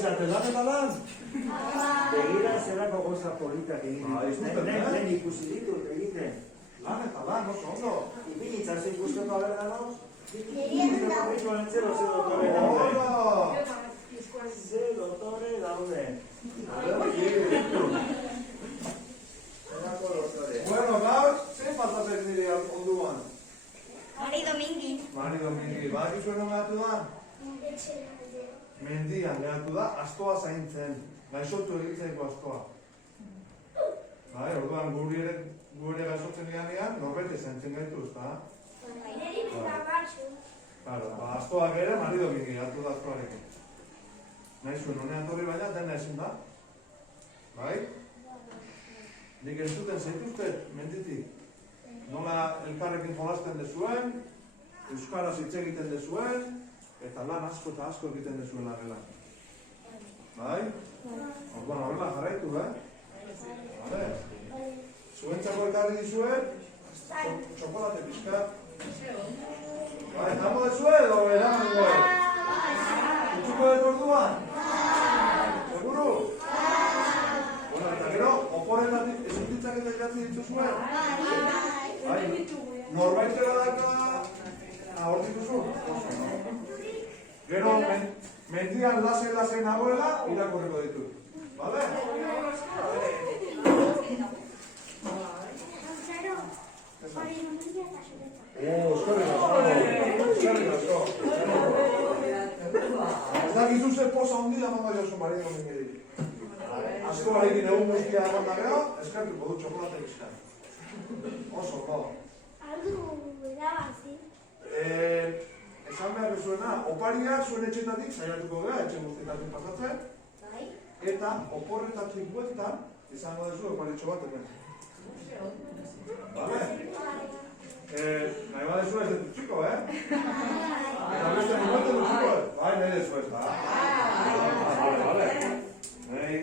esate, lan eta lan? Begira zerako goza politak egiten. Lehen ikusi ditut egiten. Lan eta lan, oso ondo. Ipinitza zen guztoko aberganoz? Ze dotore daude. Ze dotore daude. Bueno, gaur, zein faltatzen nire onduan? Mari Domingi. Mari Domingi, badakizu eno gehatu da? Mendian gehatu da, astoa zaintzen. Gaixotu egitzeiko astoa. Bai, orduan gure ere gaixotzen eganean, norbete zaintzen gaitu, ezta? Claro, astoak ere Mari Domingi gehatu da astoarekin. Nahi zuen, honean torri baina, dena ezin da. Bai? Nik entzuten zaituztet, menditik. Nola elkarrekin jolasten dezuen, euskaraz hitz egiten dezuen, eta lan asko eta asko egiten dezuela gela. Bai? Orduan horrela jarraitu, Vale? Zuentzako ekarri dizuet, txokolate pixka. Bai, tango dezue edo eraman goe? Utsuko dut orduan? Seguru? Bueno, eta gero, oporretatik ezutitzak eta iratzi dituzuen? Bai, norbait eradaka hor dituzu? Gero, mendian lase nagoela, irakurriko ditut. Bale? Eskerrik asko. Ez dakizu zer poza hundi damango jozu Mari Domingiri. Asko barekin egun guztia dagoen gero, eskertuko du txokolate bizkan. Oso, no. Ardu erabazi. Esan behar bezuena, opariak zuen etxetatik saiatuko gara, etxe guztietatik pasatzen. Eta oporretatik bueltan, izango dezu oparitxo bat hemen. Bale? Nahi badezu ez dut txiko, Eta beste momentu dut txiko, Bai, nahi dezu ez da. Bale. Nahi.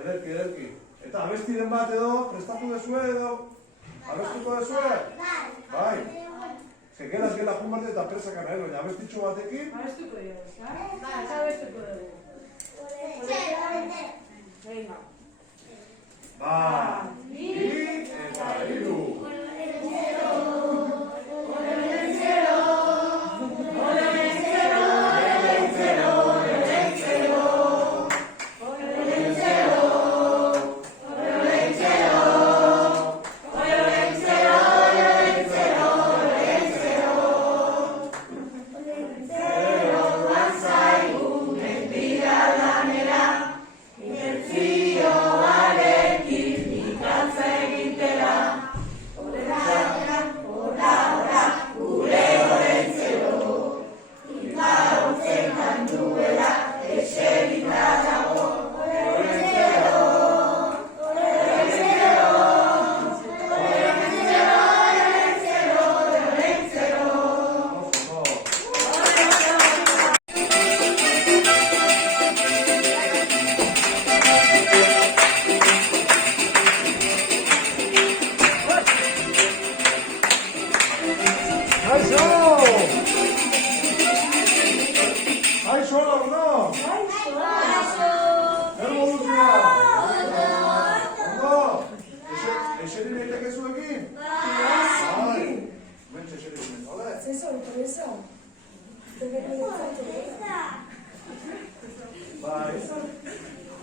Ederki. Eta abestiren bat edo, prestatu dezue edo, abestuko dezue? Bai. Geraz gela jun bat eta presaka nahi, baina abestitxo batekin? Abestuko dugu, abestuko dugu. Venga. Bat, bi, eta hiru.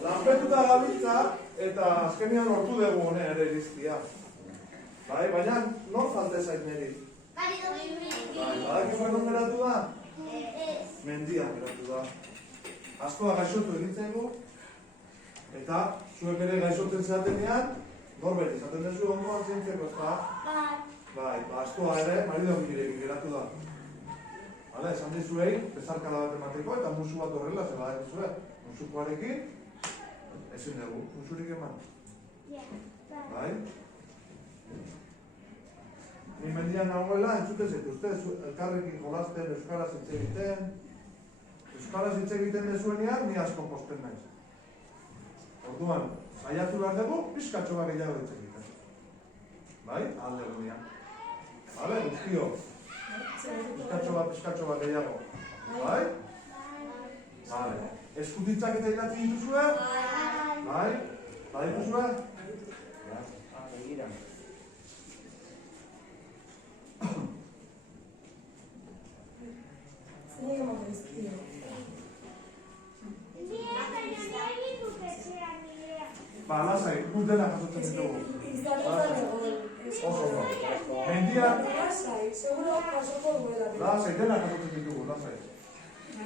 Lanpetuta gabiltza eta azkenean lortu dugu honen ere iriztia. Baina nor falte zait niri? Mari Domingi. Badakizu non geratu da? Mendian geratu da. Askoa gaixotu egintzaigu, eta zuek ere gaixotzen zeatenean, norbait izaten dezu ondoan zintzeko, ezta? Bai, askoa ere Mari Domingirekin geratu da. Esan dizuei, bezarkada bat emateko eta musu bat horrela, zer badakizue, musukoarekin, ezin dugu, musurik eman. Bai? Ni mendian nagoela, entzuten zituzte, elkarrekin jolasten, euskaraz hitz egiten. Euskaraz hitz egiten dezuenean, ni asko posten naiz. Orduan, saiatu behar dugu, pizkatxo bat gehiago hitz egiten. Bai? Alde gunean. Bale, guztio. Pizkatxo bat gehiago. Bai? Vale. Eskutitzak eta idatzi dituzue? Bai? Bai dituzue? Begira. Ba, lasai, guk dena jasotzen ditugu. Oso, mendian... Lasai, dena jasotzen ditugu, lasai.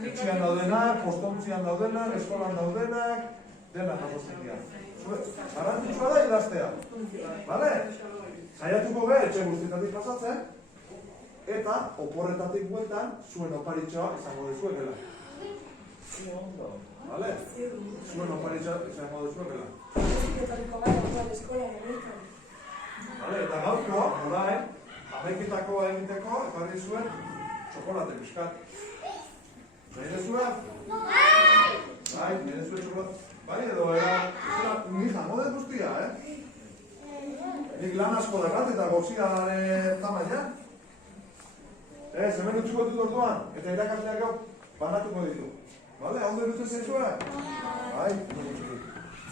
Etxean daudenak, postontzian daudenak, eskolan daudenak, dena jasotzen dira. Garrantzitsua da idaztea. Bale? Saiatuko ge, etxe guztietatik pasatzen, eta oporretatik bueltan, zuen oparitxoa izango dezuek dela. Bale? Zuen oparitxoa izango dezuek dela. Bale, eta gaurkoa, orain, amaiketakoa egiteko, ekarri zuen, txokolate pixkat. Nahi dezua? Bai, nahi dezua txokolate? Bai, edo era, ni jango dut guztia, Nik lan asko dakat eta gozia tamaina. Hemen utxuko dut orduan, eta irakasleak gau banatuko ditu. Bale, hau dut dut zezua? Bai,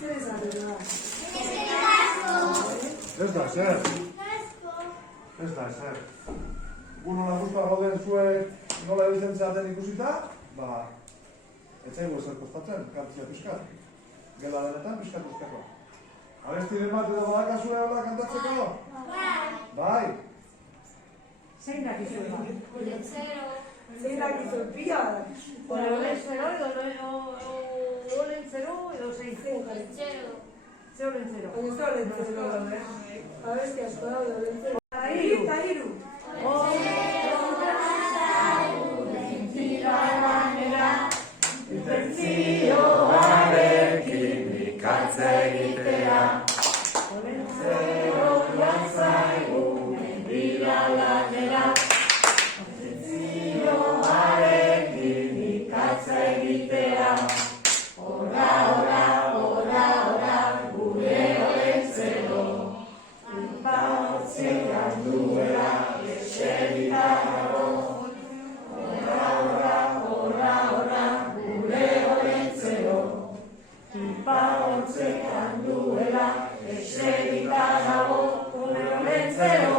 Zer esan dut da? ez da, zer. Ez da, zer. Gu nola guztua gauden zuek nola ebizen zeaten ikusita, ba, etzaigu ezer kostatzen, kantzia pixkat. Gela denetan pixkat usteko. Abestiren bat edo badakazue hola kantatzeko? Bai. Zein dakizu da? Olentzero. Zein dakizu pia da? Olentzero edo zein? Olentzero. Ze olentzero? Olentzero olentzero daude. Abesti asko daude olentzero. Eta hiru. Intentzioarekin ikatza egitea Olentzero joan zaigu mendira lanera Intentzioarekin ikatza egitea Ora, ora, ora, ora, gure olentzero Inpautzean duela eserita dago Ora, ora, ora, ora, gure olentzero Inpautzean duela eserita dago Gure olentzero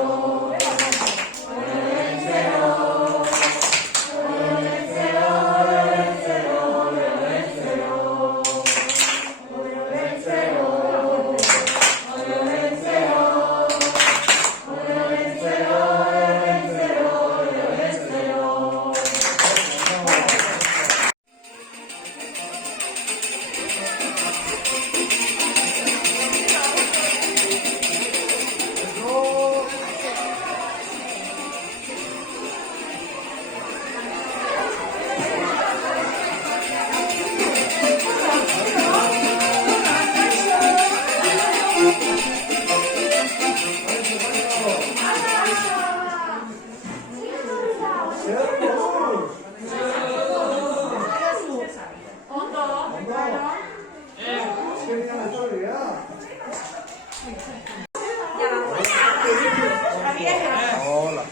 Hola.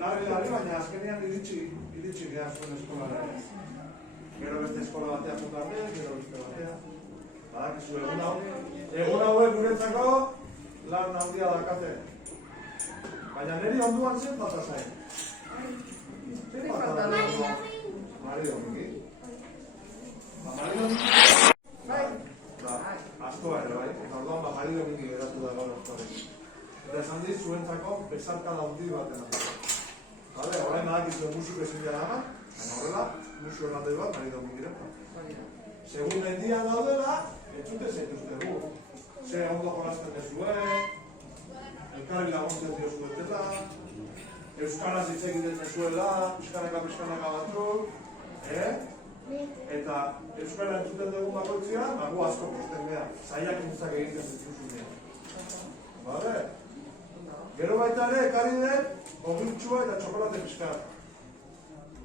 Larri, baina azkenean iritsi geha zuen eskolara. Gero beste eskola batean jokarte, gero beste batean. Badakizu egun hauek guretzako lan handia dakate. Baina niri onduan zen bat azain. Zer bat azain? Marido mingi. Marido mingi. Bai. Askoa ere, bai. Eta orduan marido mingi geratu da gaur askoare. Eta esan dit, zuentzako besarkada handi baten handi. Bale, horrein badakizu musiko ezin dira ama, baina horrela, musiko errandoi bat, marido mingiren. Segun mendian daudela, entzute zaituztegu. Ze ondo jolazten dezue, elkarri laguntzen diozuetela, euskaraz hitz egiten dezuela, pixkanaka batzuk, eta euskara entzuten dugun bakoitzia, gu asko posten geha, zaiak intzak egiten dituzunean. Bale? Gero baita ere, ekarri den, ogiltxua eta txokolate pixkat.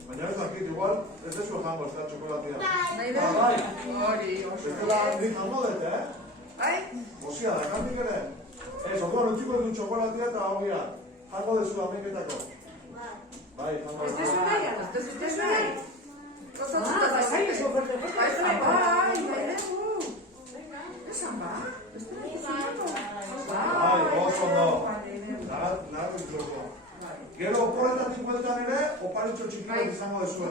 Baina ez dakit, igual, ez dezu jango ez da txokolatea. Bai, bestela nik jango dut, Bai? Mozia, da kandik ere? Ez, orduan utziko du txokolatea eta hogia. Jango dezu ameketako. Bai, jango Ez dezu nahi, ez dezu nahi? Bai, ez oferte. Esan ba? Bai, oso ondo. Lagu itxoko. Gero oporretatik bueltan ere, oparitxo txiki bat izango dezu. Bai,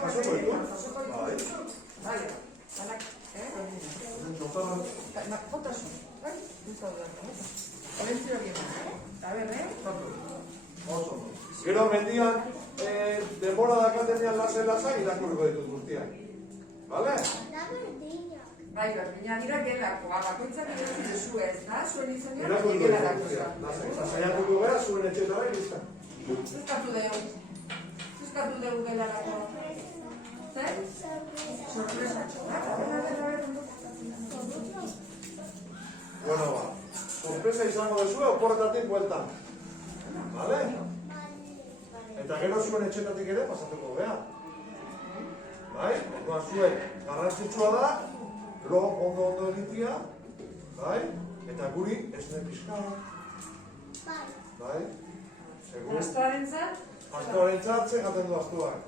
jasoko ditu? Bai. Bai. Jotasun, bai? Oso. Gero mendian, denbora dakatenean lasai irakurriko ditut guztiak. Bale? Bai, berdina dira gelakoa, bakoitzak irakurri duzu ez da? Zuen izanean, Irakurriko gela ditut dakoza. guztiak. Eta saiatuko gara, zuen etxetara egizta. Zuzkatu dugu gela dakoa. Zer? Sorpresatxo, Bueno, ba. Sorpresa izango dezue, oporretatik bueltan. Bale? Eta gero zuen etxetatik ere pasatuko gea. Bai? Orduan zuen garrantzitsua da, lo ondo egitea. Bai? Eta guri esne pixka. Bai? Segur? Astoarentzat? Astoarentzat, ze jaten du astoak?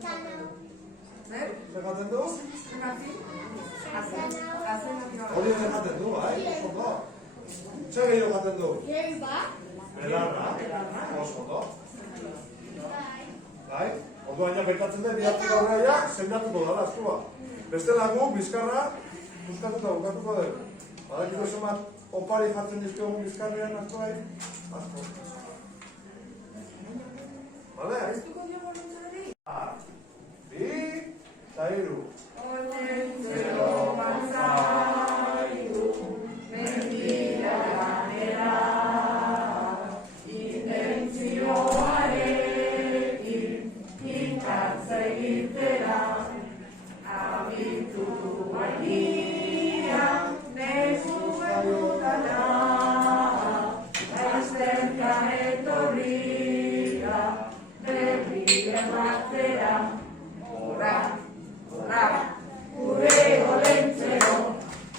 Zer? Ze jaten du? Hori ere jaten du, bai? Oso ondo. Zer gehiago jaten du? Belarra. Oso ondo. Bai? Orduan ja bertatzen den, bihartik aurrera sendatuko dala astua. Bestela gu, bizkarra, buskatuta bukatuko dugu. Badakiko zenbat opari jartzen dizkiogun bizkarrean astuai? Asko. Bale? Eztuko diogu nintzari? Bi, eta hiru. Onentzero manzaidu, mentira ganera, intentzioarekin, inkatza egitera, abitu bainia, nezu bedutana, laizterka etorria, berrien batera, horra, gure olentzero,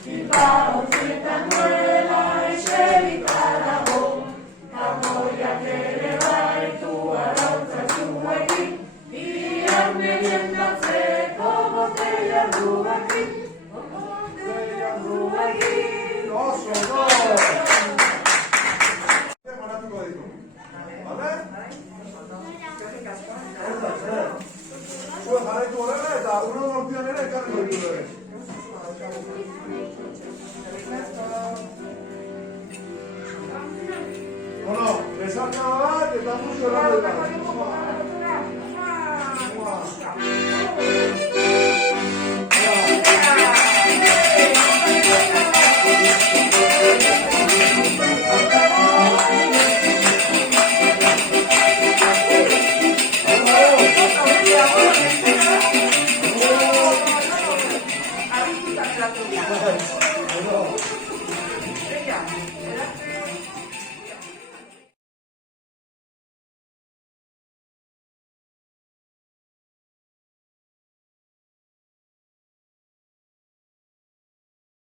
pipa hotzietan duela eserita dago, kamoiak ere baitu arautzatxuekin, bian meriendatzeko botella ruekin, Oso, ondo! Manatuko ditu. Bale? Zuen jarraitu horrela eta uno nortian ere ekarriko ditu ere. Bueno, besarka bat eta musu erratu.